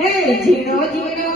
હે ઝીણો ઝીણો